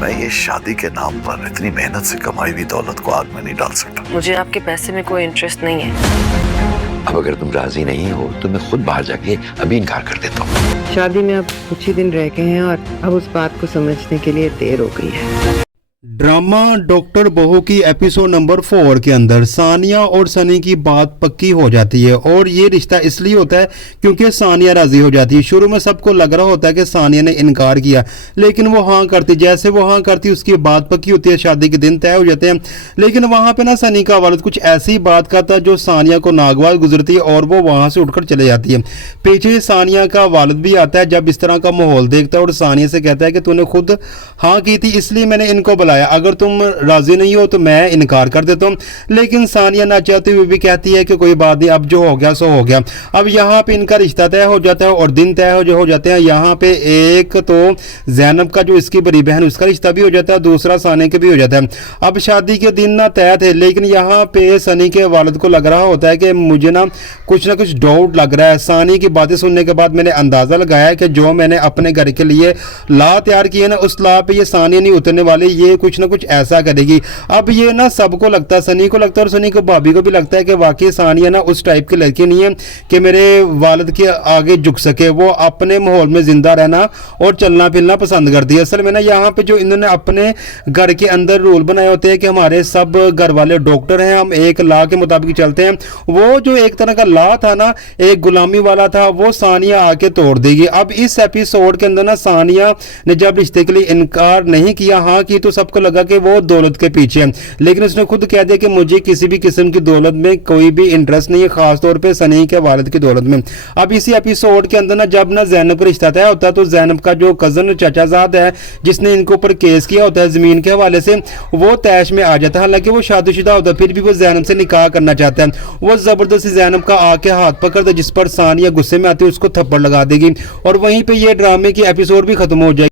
मैं ये शादी के नाम पर इतनी मेहनत से कमाई हुई दौलत को आग में नहीं डाल सकता। मुझे आपके पैसे में कोई इंटरेस्ट नहीं है। अब अगर तुम राजी नहीं हो तो मैं खुद बाहर जाके अभी इनकार कर देता हूँ। शादी में अब कुछ ही दिन रह गए हैं और अब उस बात को समझने के लिए देर हो गई है। ड्रामा डॉक्टर बहू की एपिसोड नंबर 4 के अंदर सानिया और सनी की बात पक्की हो जाती है और ये रिश्ता इसलिए होता है क्योंकि सानिया राजी हो जाती है। शुरू में सबको लग रहा होता है कि सानिया ने इनकार किया, लेकिन वो हाँ करती। जैसे वो हाँ करती उसकी बात पक्की होती है, शादी के दिन तय हो जाते हैं। लेकिन वहाँ पे ना सनी का वालिद कुछ ऐसी बात करता है जो सानिया को नागवार गुजरती है और वो वहाँ से उठकर चले जाती है। पीछे सानिया का वालिद भी आता है जब इस तरह का माहौल देखता है और सानिया से कहता है कि तूने खुद हाँ की थी इसलिए मैंने इनको बुलाया, अगर तुम राजी नहीं हो तो मैं इनकार कर देता हूँ। लेकिन सानिया ना चाहती हुई भी कहती है कि कोई बात नहीं, अब जो हो गया सो हो गया। अब यहाँ पे इनका रिश्ता तय हो जाता है और दिन तय हो जाते हैं। यहाँ पे एक तो ज़ैनब का जो इसकी बड़ी बहन उसका रिश्ता भी हो जाता है, दूसरा सानिया के भी हो जाता है। अब शादी के दिन ना तय थे, लेकिन यहाँ पे सनी के वालिद को लग रहा होता है कि मुझे ना कुछ डाउट लग रहा है। सानी की बातें सुनने के बाद मैंने अंदाज़ा लगाया कि जो मैंने अपने घर के लिए ला तैयार किया ना उस ला पे ये सानिया नहीं उतरने वाली, ये कुछ ना कुछ ऐसा करेगी। अब ये ना सबको लगता है, सनी को लगता है और सनी को भाभी को भी लगता है कि वाकई सानिया ना उस टाइप की लड़की नहीं है कि मेरे वालिद के आगे झुक सके। वो अपने माहौल में जिंदा रहना और चलना फिरना पसंद करती है। असल में ना यहाँ पे जो इन्होंने अपने घर के अंदर रूल बनाए होते हैं कि हमारे सब घर वाले डॉक्टर हैं, हम एक लॉ के मुताबिक चलते हैं। वो जो एक तरह का लॉ था ना, एक गुलामी वाला था, वो सानिया आके तोड़ देगी। अब इस एपिसोड के अंदर ना सानिया ने जब रिश्ते के लिए इनकार नहीं किया, हाँ की, तो सबको लगा कि वो दौलत के पीछे है। लेकिन उसने खुद कह दिया कि मुझे किसी भी किस्म की दौलत में कोई भी इंटरेस्ट नहीं है, खासतौर पे सनी के वालिद की दौलत में। अब इसी एपिसोड के अंदर ना जब ना ज़ैनब का रिश्ता तय होता है तो ज़ैनब का जो कज़न चाचाजाद है जिसने इनके ऊपर केस किया होता है ज़मीन के हवाले से, वो तैश में आ जाता है। हालांकि वो शादीशुदा होता है फिर भी वो ज़ैनब से निकाह करना चाहता है। वो ज़बरदस्ती ज़ैनब का आके हाथ पकड़ता है, जिस पर सानिया गुस्से में आती है, उसको थप्पड़ लगा देगी और वहीं पर यह ड्रामे की एपिसोड भी खत्म हो जाएगी।